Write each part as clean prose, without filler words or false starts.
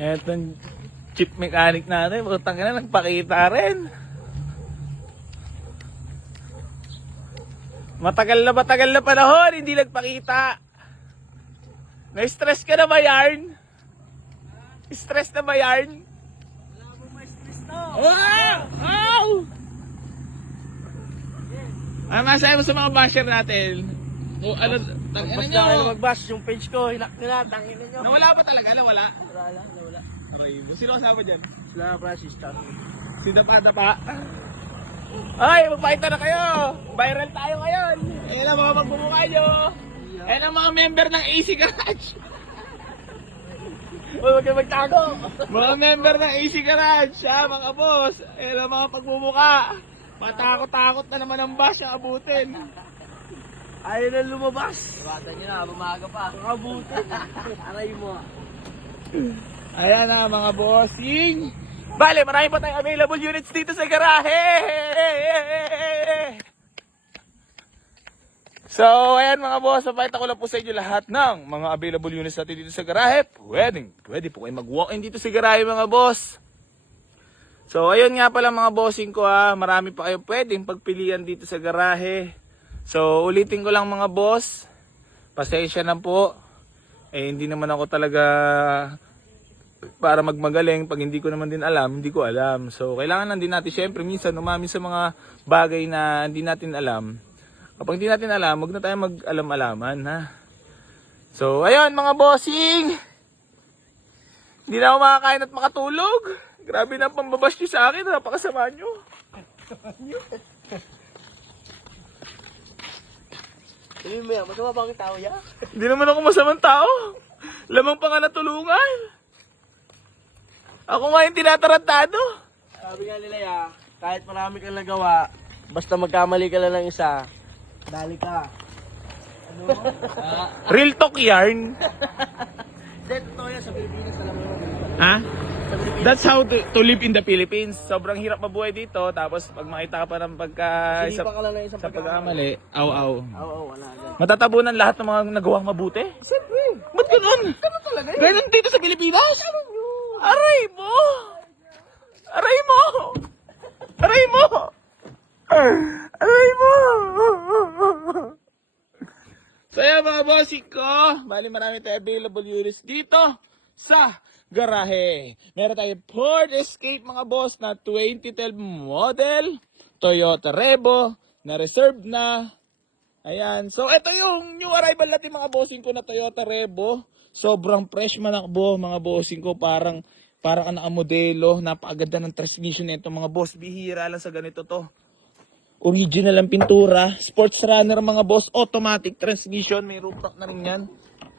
Etong chip mechanic natin, putang ina, nagpakita rin. Matagal na panahon, hindi nagpakita. Na-stress ka na ba, Yarn? Stress na ba, Yarn? Wala mo ma-stress to. Oh! Oh! Ano masabi mo sa mga basher natin? O ano, tangina Basta nyo? kayo mag-bash yung page ko, hinak nila, tangin nyo. Nawala pa talaga, nawala. Nawala. Okay, sino kasama dyan? Sila Francis Chan. Sino pa? Ay, magpakita na kayo! Viral tayo ngayon! Ayan ang mga magbumukha nyo! Ayan ang mga member ng AC Garage! Huwag kayo magtago! Mga member ng AC Garage, mga boss! Ayan ang mga pagbumuka! Matakot-takot na naman ang bash ang abutin! Ayaw na lumabas! Iwatan nyo na, bumaga pa. Abutin! Aray mo. Ayan na mga bossing! Bale, marami pa tayong available units dito sa garahe! So, ayan mga boss, napakita ko lang po sa inyo lahat ng mga available units natin dito sa garahe. Pwede po kayo mag-walk-in dito sa garahe mga boss. So, ayun nga pala mga bossing ko marami pa kayong pwedeng pagpilian dito sa garahe. So, ulitin ko lang mga boss, pasensya na po. Hindi naman ako talaga para magmagaling. Pag hindi ko naman din alam, hindi ko alam. So, kailangan lang din natin syempre minsan umamin sa mga bagay na hindi natin alam. Kapag hindi natin alam, huwag na tayo mag-alam-alaman, ha? So, ayun mga bossing! Hindi na ako makakain at makatulog. Grabe na ang pambabash nyo sa akin, napakasama nyo. Sabihin mo yan, masama bang tao yan? Hindi naman ako masamang tao. Lamang pa nga natulungan. Ako nga yung tinatarantado. Sabi nga nila ya, kahit marami kang nagawa, basta magkamali ka lang ng isa, dali ka. Ano? Real talk yarn. Hindi, totoo yan sa Pilipinas, alam mo yun. Ha? Sa Pilipinas. That's how to live in the Philippines. Sobrang hirap mabuhay dito. Tapos pag makita ka pa ng Sinipa ka lang ng isang sa pagkakamali, aw. Oo, wala. Matatabunan lahat ng mga nagawang mabuti? Siyempre. Ba't ganun? Ganun talaga yun. Ganun dito sa Pilipinas? Aray mo! Aray mo! Aray mo! Aray mo! So yan mga bossing ko, bali marami tayo available units dito sa garahe. Meron tayo Ford Escape mga boss na 2012 model, Toyota Revo na reserve na. Ayan, so ito yung new arrival natin mga bossing ko na Toyota Revo. Sobrang fresh manakbo mga bossing ko, parang naka-modelo, napakaganda ng transmission nito mga boss, bihira lang sa ganito to. Original ang pintura, sports runner mga boss, automatic transmission, may roof rack na rin yan.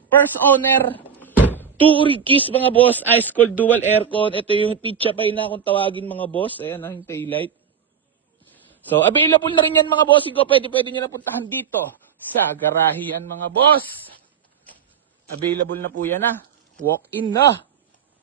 First owner, 2 rig keys mga boss, ice cold dual aircon. Ito yung pitcha pay na kung tawagin mga boss, ayan yung taillight. So available na rin yan mga boss, pwede nyo na puntahan dito sa garahe yan mga boss. Available na po yan walk in na.